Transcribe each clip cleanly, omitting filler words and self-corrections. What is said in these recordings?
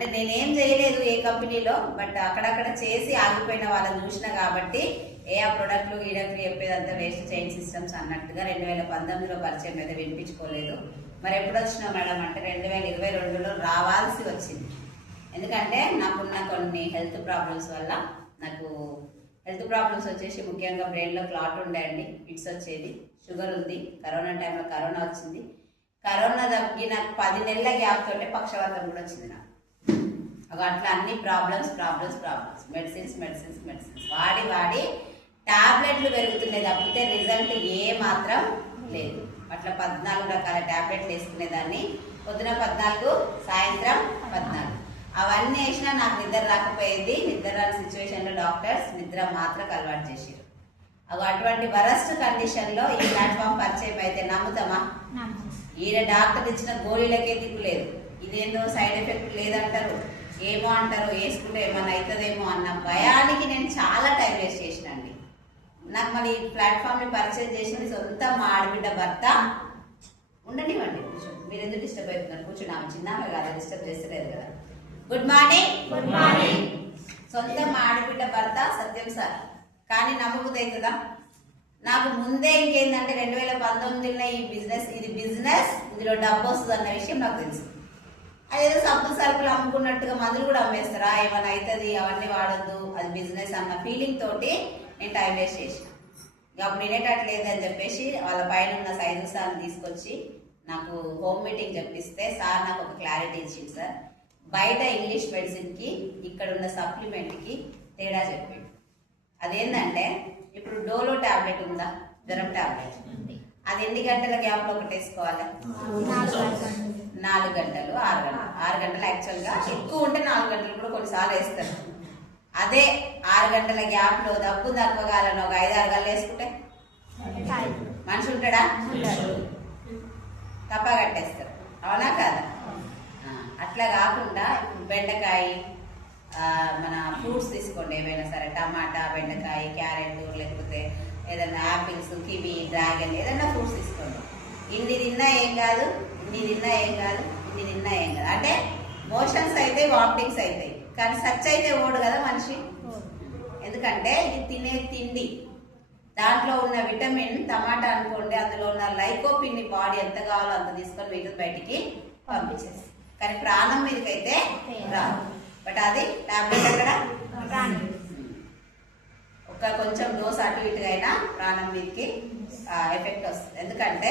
అంటే నేనేం చేయలేదు ఏ కంపెనీలో, బట్ అక్కడక్కడ చేసి ఆగిపోయిన వాళ్ళని చూసిన కాబట్టి ఆ ప్రొడక్ట్లు ఈడక్ట్లు చెప్పేదంతా వేస్ట్ చైన్ సిస్టమ్స్ అన్నట్టుగా 2019లో పరిచయం అయితే వినిపించుకోలేదు. మరి ఎప్పుడు వచ్చినా మేడం అంటే 2022లో రావాల్సి వచ్చింది. ఎందుకంటే నాకున్న కొన్ని హెల్త్ ప్రాబ్లమ్స్ వల్ల, నాకు హెల్త్ ప్రాబ్లమ్స్ వచ్చేసి ముఖ్యంగా బ్రెయిన్లో క్లాట్ ఉండేయండి, ఫిట్స్ వచ్చేది, షుగర్ ఉంది, కరోనా టైంలో కరోనా వచ్చింది. కరోనా తగ్గిన 10 నెలల గ్యాప్ తోటే పక్షవాతం కూడా వచ్చింది నాకు. అట్లా అన్ని ప్రాబ్లమ్స్ మెడిసిన్స్ వాడి టాబ్లెట్లు పెరుగుతున్నాయి తప్పితే రిజల్ట్ ఏ మాత్రం లేదు. అట్లా 14 రకాల టాబ్లెట్లు వేసుకునేదాన్ని, పొద్దున 14, సాయంత్రం 14. అవన్నీ వేసినా నాకు నిద్ర రాకపోయేది. నిద్ర రాని సిచ్యువేషన్లో డాక్టర్స్ నిద్ర మాత్రకు అలవాటు చేసారు. అటువంటి వరస్ట్ కండిషన్లో ఈ ప్లాట్ఫామ్ పరిచయం అయితే నమ్ముతామా? ఈయన డాక్టర్ ఇచ్చిన గోళీలకే దిక్కులేదు. ఇదేందో సైడ్ ఎఫెక్ట్ లేదంటారు, ఏమో అంటారు, వేసుకుంటే ఏమన్నా అవుతుందేమో అన్న భయానికి నేను చాలా టైం వేస్ట్ చేసినండి. నాకు మరి ప్లాట్ఫామ్ని పరిచయం చేసిన సొంత మా ఆడబిడ్డ భర్త. ఉండనివ్వండి, కూర్చో, మీరు ఎందుకు డిస్టర్బ్ అవుతున్నారు? కూర్చోండి, ఆమె చిన్నామే కదా, డిస్టర్బ్ చేస్తలేదు కదా. Good morning. సొంత మా ఆడబిడ్డ భర్త సత్యం సార్. కానీ నమ్మబుద్ధి అవుతుందా? నాకు ముందే ఇంకేందంటే 2019లో ఇది బిజినెస్, ఇందులో డబ్బు వస్తుంది అన్న విషయం నాకు తెలుసు. అదేదో సబ్బు సరుకులు అమ్ముకున్నట్టుగా మందులు కూడా అమ్మేస్తారా, ఏమైనా అవుతుంది, అవన్నీ వాడద్దు, అది బిజినెస్ అన్న ఫీలింగ్ తోటి నేను టైం వేస్ట్ చేసిన. అప్పుడు వినేటట్లేదు అని చెప్పేసి వాళ్ళ పైన ఉన్న సైజు సార్ని తీసుకొచ్చి నాకు హోమ్ మీటింగ్ చెప్పిస్తే సార్ నాకు ఒక క్లారిటీ ఇచ్చింది. సార్, బయట ఇంగ్లీష్ మెడిసిన్కి ఇక్కడ ఉన్న సప్లిమెంట్కి తేడా చెప్పాడు. అదేంటంటే ఇప్పుడు డోలో టాబ్లెట్ ఉందా, జ్వరం టాబ్లెట్, అది ఎన్ని గంటల గ్యాప్లో ఒకటి వేసుకోవాలి? 4 గంటలు, 6 గంటలు. 6 గంటలు యాక్చువల్గా, ఎక్కువ ఉంటే 4 గంటలు కూడా కొన్నిసార్లు వేస్తారు. అదే 6 గంటల గ్యాప్లో దప్పు దప్పగాలను ఒక 5-6 గంటలు వేసుకుంటే మనిషి ఉంటాడా? తప్ప కట్టేస్తారు, అవునా కాదా? అట్లా కాకుండా ఇప్పుడు బెండకాయ, మన ఫ్రూట్స్ తీసుకోండి, ఏమైనా సరే, టమాటా, బెండకాయ, క్యారెట్, లేకపోతే ఏదైనా యాపిల్స్, కివి, డ్రాగన్, ఏదైనా ఫ్రూట్స్ తీసుకోండి. ఇన్ని తిన్నా ఏం కాదు, ఇన్ని తిన్నా ఏం కాదు. అంటే మోషన్స్ అయితే, వామిటింగ్స్ అవుతాయి, కానీ సచ్ అయితే ఓడు కదా మనిషి. ఎందుకంటే ఇది తినే తిండి, దాంట్లో ఉన్న విటమిన్, టమాటా అనుకోండి, అందులో ఉన్న లైకోపిన్ బాడీ ఎంత కావాలో అంత తీసుకొని మిగతా బయటికి పంపించేసి, కానీ ప్రాణం మీదకైతే రాదు. బట్ అది టాబ్లెట్ అక్కడ ఒక కొంచెం డోస్ అటు ఇటుగా అయినా ప్రాణం మీదకి ఎఫెక్ట్ వస్తుంది. ఎందుకంటే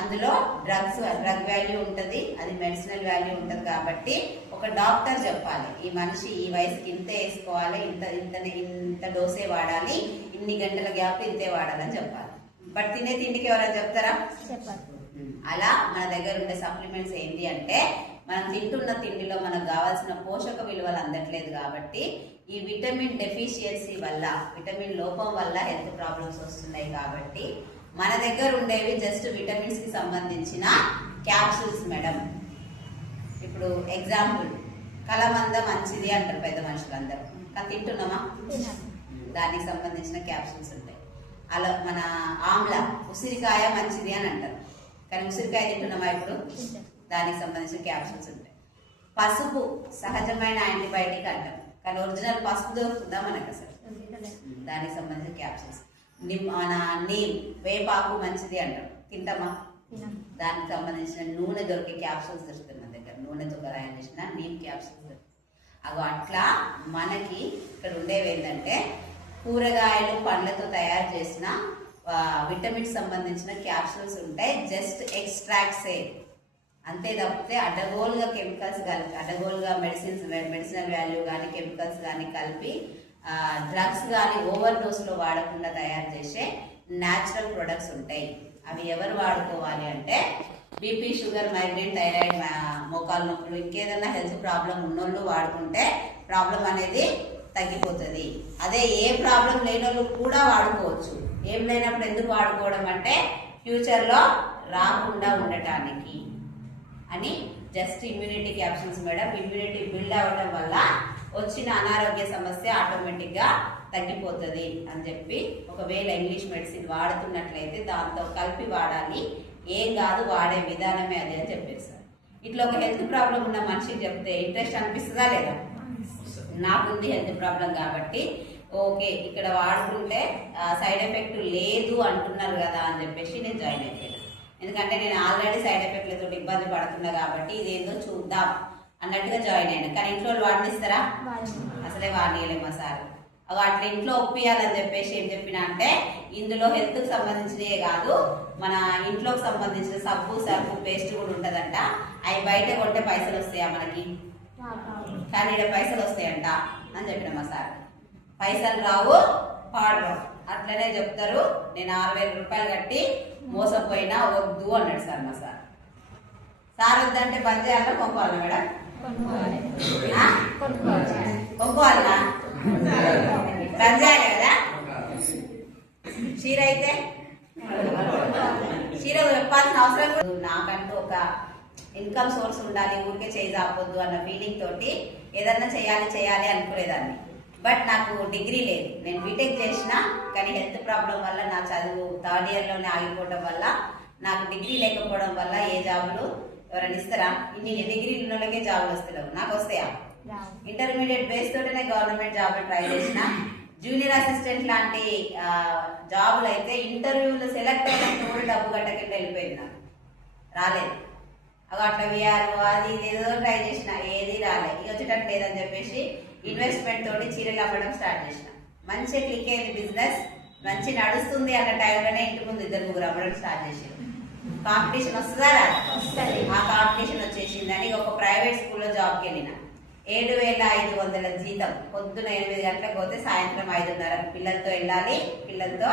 అందులో డ్రగ్ వాల్యూ ఉంటుంది, అది మెడిసినల్ వాల్యూ ఉంటుంది. కాబట్టి ఒక డాక్టర్ చెప్పాలి, ఈ మనిషి ఈ వయసుకి ఇంతే వేసుకోవాలి, ఇంత డోసే వాడాలి, ఇన్ని గంటల గ్యాప్ ఇంతే వాడాలని చెప్పాలి. బట్ తినే తిండికి ఎవరైనా చెప్తారా? అలా మన దగ్గర ఉండే సప్లిమెంట్స్ ఏంటి అంటే, మనం తింటున్న తిండిలో మనకు కావాల్సిన పోషక విలువలు అందట్లేదు. కాబట్టి ఈ విటమిన్ డెఫిషియన్సీ వల్ల, విటమిన్ లోపం వల్ల హెల్త్ ప్రాబ్లమ్స్ వస్తున్నాయి. కాబట్టి మన దగ్గర ఉండేవి జస్ట్ విటమిన్స్ కి సంబంధించిన క్యాప్సూల్స్ మేడం. ఇప్పుడు ఎగ్జాంపుల్, కలమంద మంచిది అంటారు పెద్ద మనుషులందరూ, కానీ తింటున్నామా? దానికి సంబంధించిన క్యాప్సూల్స్ ఉంటాయి. అలా మన ఆమ్లా, ఉసిరికాయ మంచిది అని అంటారు, కానీ ఉసిరికాయ తింటున్నామా? ఇప్పుడు దానికి సంబంధించిన క్యాప్సూల్స్ ఉంటాయి. పసుపు సహజమైన యాంటీబయాటిక్ అంటారు, కానీ ఒరిజినల్ పసుపు దొరుకుతుందా మనకు అసలు? దానికి సంబంధించిన క్యాప్సూల్స్. మన నీమ్, వేపాకు మంచిది అంటారు, తింటామా? దానికి సంబంధించిన నూనె దొరికే క్యాప్సూల్స్ దొరుకుతుంది మన దగ్గర, నూనెతో తయారు చేసిన నీమ్ క్యాప్సూల్స్ దొరుకుతాయి. అట్లా మనకి ఇక్కడ ఉండేవి ఏంటంటే కూరగాయలు, పండ్లతో తయారు చేసిన విటమిన్ సంబంధించిన క్యాప్సూల్స్ ఉంటాయి. జస్ట్ ఎక్స్ట్రాక్ట్సే అంతే తప్పితే అడ్డగోలుగా కెమికల్స్ కలిపి, అడ్డగోలుగా మెడిసినల్ వాల్యూ కానీ కెమికల్స్ కానీ కలిపి, డ్రగ్స్ కానీ ఓవర్ డోస్లో వాడకుండా తయారు చేసే న్యాచురల్ ప్రొడక్ట్స్ ఉంటాయి. అవి ఎవరు వాడుకోవాలి అంటే బీపీ, షుగర్, మైగ్రేన్, థైరాయిడ్, మోకాలు నొప్పులు, ఇంకేదైనా హెల్త్ ప్రాబ్లం ఉన్నోళ్ళు వాడుకుంటే ప్రాబ్లం అనేది తగ్గిపోతుంది. అదే ఏ ప్రాబ్లం లేనోళ్ళు కూడా వాడుకోవచ్చు. ఏం లేనప్పుడు ఎందుకు వాడుకోవడం అంటే ఫ్యూచర్లో రాకుండా ఉండటానికి అని. Just immunity capsules madam, immunity build అవ్వడం వల్ల వచ్చిన అనారోగ్య సమస్య ఆటోమేటిక్గా తగ్గిపోతుంది అని చెప్పి, ఒకవేళ ఇంగ్లీష్ మెడిసిన్ వాడుతున్నట్లయితే దాంతో కలిపి వాడాలి, ఏం కాదు, వాడే విధానమే అదే అని చెప్పేసారు. ఇట్లా ఒక హెల్త్ ప్రాబ్లం ఉన్న మనిషికి చెప్తే ఇంట్రెస్ట్ అనిపిస్తుందా లేదా? నాకుంది హెల్త్ ప్రాబ్లం కాబట్టి ఓకే ఇక్కడ వాడుకుంటే సైడ్ ఎఫెక్ట్ లేదు అంటున్నారు కదా అని చెప్పేసి నేను జాయిన్ అయిపోయాను. ఎందుకంటే నేను ఆల్రెడీ సైడ్ ఎఫెక్ట్లతో ఇబ్బంది పడుతున్నా కాబట్టి ఇదేందో చూద్దాం అన్నట్టుగా జాయిన్ అయినా. కానీ ఇంట్లో వాళ్ళు వాడినిస్తారా? అసలే వాడియలే మా సార్. అట్లా ఇంట్లో ఒప్పియాలని చెప్పేసి ఏం చెప్పిన అంటే ఇందులో హెల్త్ కి సంబంధించినవే కాదు, మన ఇంట్లోకి సంబంధించిన సబ్బు సర్ఫు పేస్ట్ కూడా ఉంటదంట. అవి బయట కొంటే పైసలు వస్తాయా మనకి? కానీ ఇక్కడ పైసలు వస్తాయంట అని చెప్పిన మా సార్. పైసలు రావు, పాడు రావు, అట్లనే చెప్తారు. నేను 6,000 రూపాయలు కట్టి మోసపోయినా వద్దు అన్నాడు సార్ మా సార్. సార్ వద్దంటే బంద్ చేయాలా కొనుక్కోవాలా మేడం? కొనుక్కోవాలా? బంద్ చేయాలి కదా. చీర అయితే చీర చెప్పాల్సిన అవసరం లేదు. నాకంటూ ఒక ఇన్కమ్ సోర్స్ ఉండాలి, ఊరికే చేయి ఆపొద్దు అన్న ఫీలింగ్ తోటి ఏదన్నా చేయాలి అనుకునేదాన్ని. బట్ నాకు డిగ్రీ లేదు. నేను బీటెక్ చేసిన కానీ హెల్త్ ప్రాబ్లం వల్ల నా చదువు 3rd ఇయర్ లోనే ఆగిపోవడం వల్ల, నాకు డిగ్రీ లేకపోవడం వల్ల ఏ జాబులు ఎవరైనా ఇస్తారా? ఇన్ని డిగ్రీలు ఉన్న వాళ్ళకే జాబులు వస్తలేవు. నాకు వస్తాయా? ఇంటర్మీడియట్ బేస్ తోటనే గవర్నమెంట్ జాబులు ట్రై చేసిన. జూనియర్ అసిస్టెంట్ లాంటి జాబులు అయితే ఇంటర్వ్యూలో సెలెక్ట్ అయినప్పుడు కూడా డబ్బు కట్టకుండా వెళ్ళిపోయింది, నాకు రాలేదు. అట్లా విఆర్ఓ అది ఏదో ట్రై చేసిన, ఏది రాలేదు. ఇక వచ్చేటట్టు లేదని చెప్పేసి ఇన్వెస్ట్మెంట్ తోటి చీరలు అమ్మడం స్టార్ట్ చేసిన. మంచి క్లిక్ అయింది బిజినెస్, మంచి నడుస్తుంది అన్న టైంలోనే ఇంటి ముందు 2-3 అమ్మడం స్టార్ట్ చేసారు. కాంపిటీషన్ వస్తుందా రాదు? ఆ కాంపిటీషన్ వచ్చేసిందని ఒక ప్రైవేట్ స్కూల్లో జాబ్కి వెళ్ళిన. 7,500 జీతం. పొద్దున 8 గంటలకు పోతే సాయంత్రం 5:30 పిల్లలతో వెళ్ళాలి, పిల్లలతో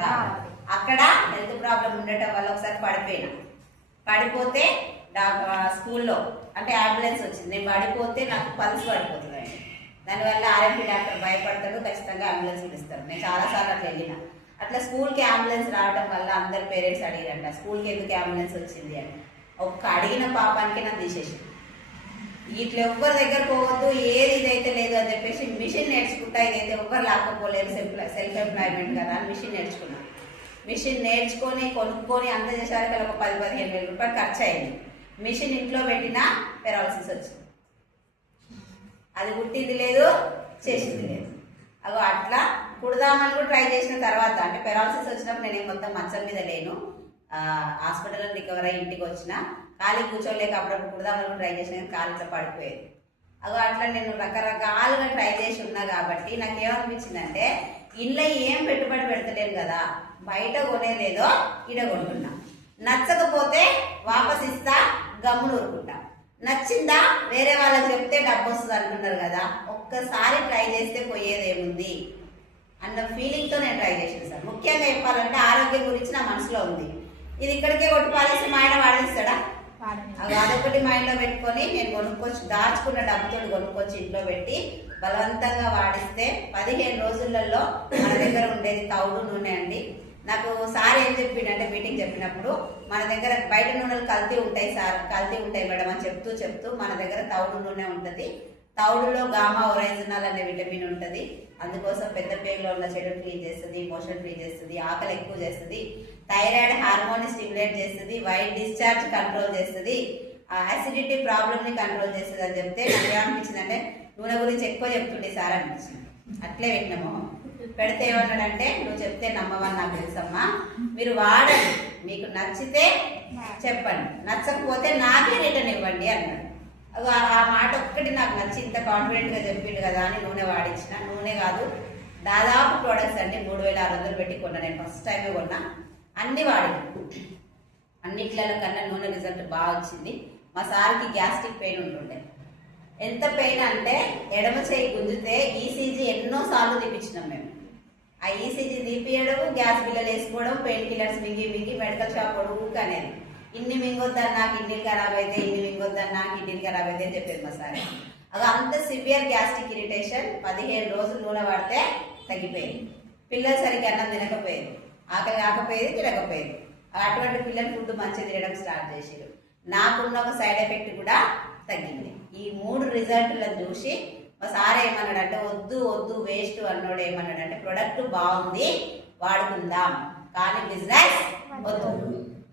రావాలి. అక్కడ హెల్త్ ప్రాబ్లం ఉండటం వల్ల ఒకసారి పడిపోతే స్కూల్లో అంటే అంబులెన్స్ వచ్చింది. నేను పడిపోతే నాకు పల్స్ పడిపోతుంది. దానివల్ల ఆర్ఎంపీ డాక్టర్ భయపడతాడు, ఖచ్చితంగా అంబులెన్స్ పిలుస్తారు. నేను చాలాసార్లు అట్లా వెళ్ళిన. అట్లా స్కూల్కి అంబులెన్స్ రావడం వల్ల అందరు పేరెంట్స్ అడిగారంట స్కూల్కి ఎందుకు అంబులెన్స్ వచ్చింది అని. ఒక్క అడిగిన పాపానికి నన్ను తీసేసి ఇట్లా ఎవ్వరి దగ్గర పోవద్దు, ఏది ఇదైతే లేదు అని చెప్పేసి మిషన్ నేర్చుకుంటా. ఇదైతే ఎవ్వరు లాక్కపోలేరు, సెల్ఫ్ ఎంప్లాయ్మెంట్ కదా అని మిషన్ నేర్చుకున్నా. మిషన్ నేర్చుకొని కొనుక్కొని అంత చేసేవారికి ఒక 10-15 వేల రూపాయలు ఖర్చు అయింది. మిషన్ ఇంట్లో పెట్టినా పెరాలసిస్ వచ్చింది. అది పుట్టింది లేదు, చేసింది లేదు. అట్లా కుడదామని కూడా ట్రై చేసిన తర్వాత అంటే పెరాలసిస్ వచ్చినప్పుడు నేను మొత్తం మంచం మీద లేను, హాస్పిటల్లో రికవర్ అయ్యి ఇంటికి వచ్చిన. ఖాళీ కూర్చోలేక అప్పుడప్పుడు కుడదామని కూడా ట్రై చేసిన, ఖాళీ ఇట్లా పడిపోయేది. అట్లా నేను రకరకాలుగా ట్రై చేసి ఉన్నా కాబట్టి నాకేమనిపించిందంటే ఇంట్లో ఏం పెట్టుబడి పెడతలేను కదా, బయట కొనేదేదో ఈడ కొంటున్నా. నచ్చకపోతే వాపస్ ఇస్తా, గమ్మును ఊరుకుంటా. నచ్చిందా వేరే వాళ్ళకి చెప్తే డబ్బు వస్తుంది అంటున్నారు కదా, ఒక్కసారి ట్రై చేస్తే పోయేదేముంది అన్న ఫీలింగ్తో నేను ట్రై చేసాను సార్. ముఖ్యంగా చెప్పాలంటే ఆరోగ్యం గురించి నా మనసులో ఉంది. ఇది ఇక్కడికే కొట్టుకోవాల్సి మా ఆయన వాడేస్తాడా? అదొకటి మైండ్లో పెట్టుకొని నేను కొనుక్కొచ్చి దాచుకున్న డబ్బుతో కొనుక్కొచ్చి ఇంట్లో పెట్టి బలవంతంగా వాడిస్తే 15 రోజులలో మన దగ్గర ఉండేది తౌడు నూనె అండి. నాకు సార్ ఏం చెప్పిండంటే మీటింగ్ చెప్పినప్పుడు, మన దగ్గర బయట నూనెలు కల్తీ ఉంటాయి సార్, కల్తీ ఉంటాయి మేడం అని చెప్తూ మన దగ్గర తౌడు నూనె ఉంటుంది. తౌడులో గామా ఒరైజినల్ అనే విటమిన్ ఉంటుంది. అందుకోసం పెద్ద పేగులో ఉన్న చెడు ఫ్రీ చేస్తుంది, మోషన్ ఫ్రీ చేస్తుంది, ఆకలి ఎక్కువ చేస్తుంది, థైరాయిడ్ హార్మోన్ స్టిమ్యులేట్ చేస్తుంది, వైట్ డిశ్చార్జ్ కంట్రోల్ చేస్తుంది, అసిడిటీ ప్రాబ్లమ్ ని కంట్రోల్ చేస్తుంది అని చెప్తే నాకు ఏమనిపించిందంటే నూనె గురించి ఎక్కువ చెప్తుండే సార్ అనిపించింది. అట్లే పెట్టినాము. పెడితే ఏమన్నాడంటే నువ్వు చెప్తే నమ్మవని నాకు తెలుసమ్మా, మీరు వాడండి, మీకు నచ్చితే చెప్పండి, నచ్చకపోతే నాకే రిటర్న్ ఇవ్వండి అన్నాడు. ఆ మాట ఒక్కటి నాకు నచ్చి ఇంత కాన్ఫిడెంట్ గా చెప్పిండు కదా అని నూనె వాడించిన. నూనె కాదు దాదాపు ప్రొడక్ట్స్ అండి 3,600 పెట్టి కొన్నా. నేను ఫస్ట్ టైమే కొన్నా. అన్ని వాడి అన్నిట్లలో కన్నా నూనె రిజల్ట్ బాగా వచ్చింది. మా సార్కి గ్యాస్ట్రిక్ పెయిన్ ఉంటుండే. ఎంత పెయిన్ అంటే ఎడమ చేయి గుంజితే ఈసీజీ ఎన్నో సార్లు తీపించినాం మేము. ఆ ఈసీజీ తీపియడం, గ్యాస్ బిల్లలు వేసుకోవడం, పెయిన్ కిల్లర్స్ మింగి మెడికల్ షాప్ ఊరికి అనేది. ఇన్ని మింగొద్దన్నా కిడ్నీలు ఖరాబ్ అయితే, ఇన్ని మింగొద్దన్నా కిడ్నీలు ఖరాబ్ అయితే అని చెప్పేది మా సార్. అంత సివియర్ గ్యాస్ట్రిక్ ఇరిటేషన్ 15 రోజులు నూనె వాడితే తగ్గిపోయింది. పిల్లలు సరిగ్గా అన్నం తినకపోయేది, ఆకలి కాకపోయేది, తినకపోయేది. అటువంటి పిల్లలు ఫుడ్ మంచిగా తినడం స్టార్ట్ చేసారు. నాకున్న ఒక సైడ్ ఎఫెక్ట్ కూడా తగ్గింది. ఈ 3 రిజల్ట్లను చూసి మా సార్ ఏమన్నాడంటే వద్దు వేస్ట్ అన్నోడు ఏమన్నాడంటే ప్రొడక్ట్ బాగుంది వాడుకుందాం కానీ బిజినెస్ వద్దు.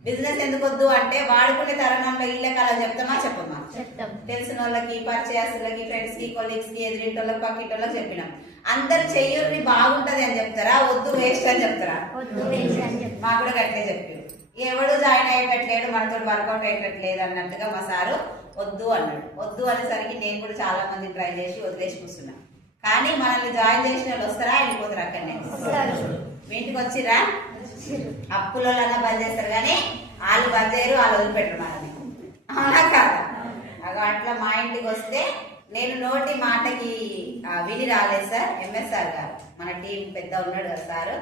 బిజినెస్ ఎందుకు వద్దు అంటే వాడుకునే తరుణంలో ఇళ్ళ కాలం చెప్తామా చెప్పమ్మా? చెప్తాం. తెలిసిన వాళ్ళకి, పరిచయస్తులకి, ఫ్రెండ్స్ కి, కొలీగ్స్ కి, ఎదురింటోళ్ళకి, పక్కింటోళ్ళకి చెప్పినాం. అందరు చెయ్యుర్రి బాగుంటది అని చెప్తారా, వద్దు వేస్ట్ అని చెప్తారా? మాకు కూడా గట్టే చెప్పారు. ఎవడు జాయిన్ అయ్యేటట్లేడు, మనతో వర్కౌట్ అయ్యేటట్లేదు అన్నట్టుగా మా సారు వద్దు అన్నాడు. వద్దు అనేసరికి నేను కూడా చాలా మంది ట్రై చేసి వదిలేసి కూర్చున్నా. కానీ మనల్ని జాయిన్ చేసిన వాళ్ళు వస్తారా, వెళ్ళిపోతారు అక్కడనే? మీ ఇంటికి వచ్చిరా? అప్పులో బంద్ చేస్తారు కానీ వాళ్ళు బంద్ చేయరు, వాళ్ళు వదిలిపెట్టరు మనల్ని. అవునా కాదా? అట్లా మా ఇంటికి వస్తే నేను నోటి మాటకి విని రాలేదు సార్. ఎంఎస్ఆర్ గారు, మన టీం పెద్ద ఉన్నాడు కదా సార్,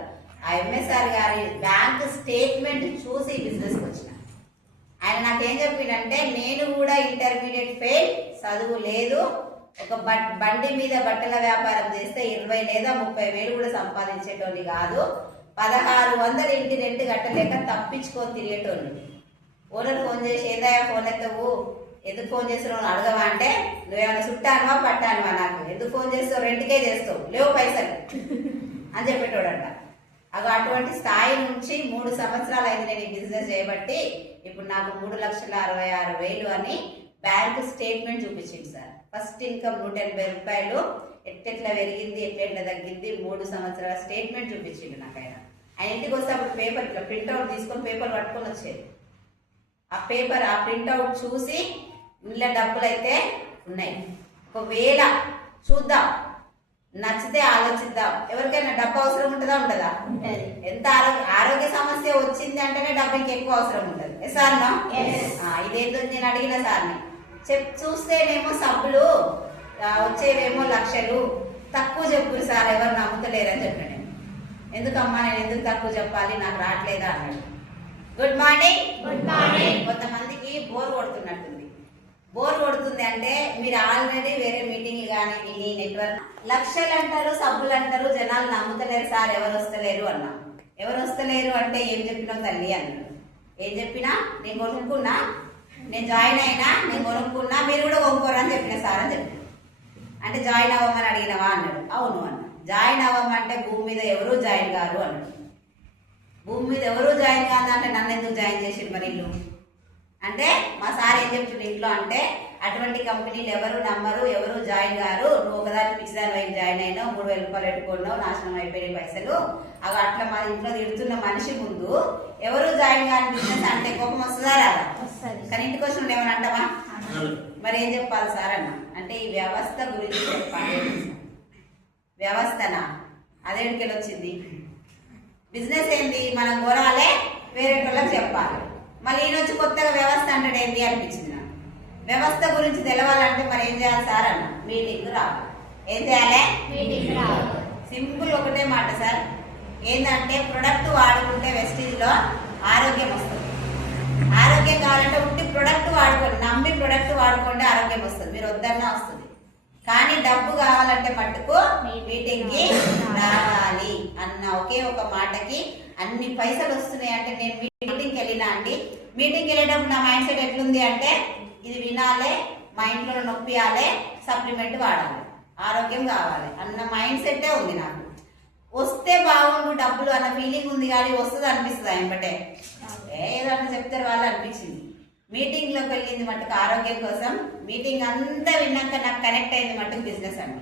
ఆ ఎంఎస్ఆర్ గారి బ్యాంక్ స్టేట్మెంట్ చూసి బిజినెస్కి వచ్చిన. ఆయన నాకేం చెప్పిండంటే, నేను కూడా ఇంటర్మీడియట్ ఫెయిల్, చదువు లేదు, ఒక బండి మీద బట్టల వ్యాపారం చేస్తే 20 లేదా 30 వేలు కూడా సంపాదించేటోని కాదు, 1600 ఇంటి రెంట్ కట్టలేక తప్పించుకొని తిరిగేటోళ్ళు. ఓనర్ ఫోన్ చేసి, ఏదయ్యా ఫోన్ ఎత్తవు, ఎందుకు ఫోన్ చేస్తున్నావు అడగవా అంటే, నువ్వేమైనా చుట్టానువా పట్టానువా, నాకు ఎందుకు ఫోన్ చేస్తావు, రెంట్కే చేస్తావు, లేవు పైసలు అని చెప్పేటోడంట. అటువంటి స్థాయి నుంచి 3 సంవత్సరాలు అయింది నేను ఈ బిజినెస్ చేయబట్టి. ఇప్పుడు నాకు 3,66,000 అని బ్యాంక్ స్టేట్మెంట్ చూపించింది సార్. ఫస్ట్ ఇన్కమ్ 180 రూపాయలు, ఎట్లా పెరిగింది, ఎట్లా తగ్గింది, 3 సంవత్సరాల స్టేట్మెంట్ చూపించింది నాకు ఆయన. ఆయన ఇంటికి వస్తే అప్పుడు పేపర్ ఇట్లా ప్రింట్అవుట్ తీసుకొని పేపర్ పట్టుకొని వచ్చేది. ఆ పేపర్, ఆ ప్రింట్అవుట్ చూసి ఇంట్లో డబ్బులు అయితే ఉన్నాయి, ఒకవేళ చూద్దాం, నచ్చితే ఆలోచిద్దాం. ఎవరికైనా డబ్బు అవసరం ఉంటుందా, ఉండదా? ఎంత ఆరోగ్య సమస్య వచ్చింది అంటేనే డబ్బుకి ఎక్కువ అవసరం ఉంటుంది సార్. ఇదేంటో నేను అడిగిన సార్ని చూస్తేనేమో సబ్బులు వచ్చేవేమో లక్షలు, తక్కువ చెప్పురు సార్, ఎవరు నమ్ముతలేరని చెప్పాను. ఎందుకమ్మా నేను ఎందుకు తక్కువ చెప్పాలి, నాకు రావట్లేదా అన్నాడు. Good morning. Good morning. కొంతమందికి బోర్ కొడుతున్నట్టుంది. బోర్ కొడుతుంది అంటే మీరు ఆల్రెడీ వేరే మీటింగ్ కానీ విని నెట్వర్క్ లక్షలు అంటారు, సబ్బులు అంటారు, జనాలు నమ్ముతలేరు సార్, ఎవరు వస్తలేరు అన్నా. ఎవరు వస్తలేరు అంటే ఏం చెప్పినావు తల్లి అన్నాడు. ఏం చెప్పినా, నేను కొనుక్కున్నా, నేను జాయిన్ అయినా, నేను కొనుక్కున్నా, మీరు కూడా కొనుక్కోరా అని చెప్పిన సార్ అని చెప్పిన. అంటే జాయిన్ అవ్వమని అడిగినవా అన్నాడు. అవును అన్న. జాయిన్ అవ్వమంటే భూమి మీద ఎవరు జాయిన్ కారు అన్నాడు. భూమి మీద ఎవరు జాయిన్ కాదు అంటే నన్ను ఎందుకు జాయిన్ చేసిండు మరి ఇల్లు అంటే, మా సార్ ఏం చెప్తుండే ఇంట్లో అంటే, అటువంటి కంపెనీలు ఎవరు నమ్మరు, ఎవరు జాయిన్ గారు, నువ్వు ఒకదాని పిచ్చిదాని వైపు జాయిన్ అయినావు, 3,000 రూపాయలు పెట్టుకున్నావు, నాశనం అయిపోయినాయి పైసలు. అవి అట్లా మా ఇంట్లో తిడుతున్న మనిషి ముందు ఎవరు జాయిన్ కాని బిజినెస్ అంటే కోపం వస్తుందా రాదా? కానీ ఇంటికి వచ్చిన ఏమని అంటావా? మరి ఏం చెప్పాలి సార్ అన్న అంటే, ఈ వ్యవస్థ గురించి చెప్పాలి. వ్యవస్థనా? అదేంటికి వచ్చింది? బిజినెస్ ఏంది, మనం కొనాలే, వేరే వాళ్ళకి చెప్పాలి. మళ్ళీ ఈయన వచ్చి కొత్తగా వ్యవస్థ అంటే ఏంటి అనిపించింది నాకు. వ్యవస్థ గురించి తెలవాలంటే మరి ఏం చేయాలి సార్ అన్న, మీటింగ్ రావాలి. ఏం చేయాలి? మీటింగ్ రావాలి. సింపుల్ ఒకటే మాట సార్, ఏంటంటే ప్రొడక్ట్ వాడుకుంటే వెస్టీజ్లో ఆరోగ్యం వస్తుంది. ఆరోగ్యం కావాలంటే ఉట్టి ప్రొడక్ట్ వాడుకోండి, నమ్మి ప్రొడక్ట్ వాడుకుంటే ఆరోగ్యం వస్తుంది, మీరు వద్దన్నా వస్తుంది. కానీ డబ్బు కావాలంటే మట్టుకు మీటింగ్కి రావాలి అన్న ఒకే ఒక మాటకి అన్ని పైసలు వస్తున్నాయి. అంటే నేను మీటింగ్కి వెళ్ళినా అండి, మీటింగ్కి వెళ్ళేటప్పుడు నా మైండ్ సెట్ ఎట్లుంది అంటే, ఇది వినాలే, మా ఇంట్లో నొప్పియాలే, సప్లిమెంట్ వాడాలి, ఆరోగ్యం కావాలి అన్న మైండ్ సెట్టే ఉంది నాకు. వస్తే బాగుండు డబ్బులు అన్న ఫీలింగ్ ఉంది, కానీ వస్తుంది అనిపిస్తుంది ఆయనబట్టే, ఏదన్నా చెప్తారు వాళ్ళు అనిపించింది. మీటింగ్లోకి వెళ్ళింది మట్టుకు ఆరోగ్యం కోసం. మీటింగ్ అంతా విన్నాక నాకు కనెక్ట్ అయింది మట్టుకు బిజినెస్ అండి.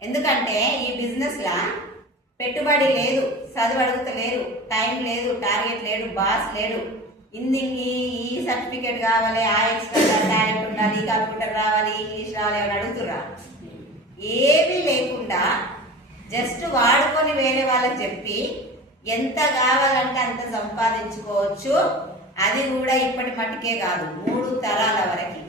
ఎందుకంటే ఈ బిజినెస్లా పెట్టుబడి లేదు, చదువు అడుగుతలేరు, టైం లేదు, టార్గెట్ లేడు, బాస్ లేడు, ఈ సర్టిఫికేట్ కావాలి, ఆ ఎక్స్ట్రా టాలెంట్ ఉండాలి, కంప్యూటర్ రావాలి, ఇంగ్లీష్ రావాలి అని అడుగుతురా. ఏమీ లేకుండా జస్ట్ వాడుకొని వేరే వాళ్ళకి చెప్పి ఎంత కావాలంటే అంత సంపాదించుకోవచ్చు. అది కూడా ఇప్పటి మట్టుకే కాదు, 3 తరాల వరకు,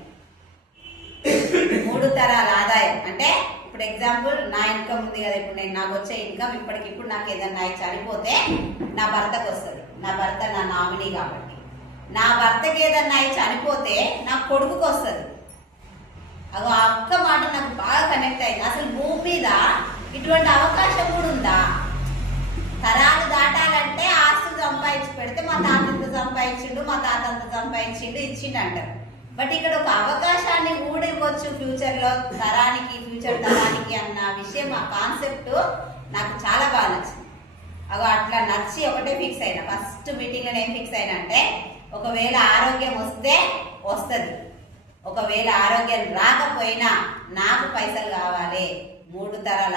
3 తరాల ఆదాయం. అంటే ఇప్పుడు ఎగ్జాంపుల్ నా ఇన్కమ్ ఉంది కదా, ఇప్పుడు నాకు వచ్చే ఇన్కమ్ ఇప్పటికిప్పుడు నాకు ఏదన్నా చనిపోతే నా భర్తకు వస్తుంది. నా భర్త నా నామినీ కాబట్టి నా భర్తకి ఏదన్నా చనిపోతే నా కొడుకుకి వస్తుంది. అగో ఆ ఒక్క మాట నాకు బాగా కనెక్ట్ అయింది. అసలు భూమి మీద ఇటువంటి అవకాశం కూడా ఉందా? తరాలు దాటాలంటే ఆస్తులు సంపాదించి పెడితే మా తాత అంత సంపాదించిండు, మా తాత అంత సంపాదించిండు, ఇచ్చిండు అంటారు. బట్ ఇక్కడ ఒక అవకాశాన్ని కూడా ఇవ్వచ్చు ఫ్యూచర్ లో, తరానికి, ఫ్యూచర్ తరానికి అన్న విషయం, ఆ కాన్సెప్ట్ నాకు చాలా బాగా నచ్చింది. అగో అట్లా నచ్చి ఒకటే ఫిక్స్ అయినా. ఫస్ట్ మీటింగ్ లో ఏం ఫిక్స్ అయినా అంటే, ఒకవేళ ఆరోగ్యం వస్తే వస్తుంది, ఒకవేళ ఆరోగ్యం రాకపోయినా నాకు పైసలు కావాలి, 3 తరాల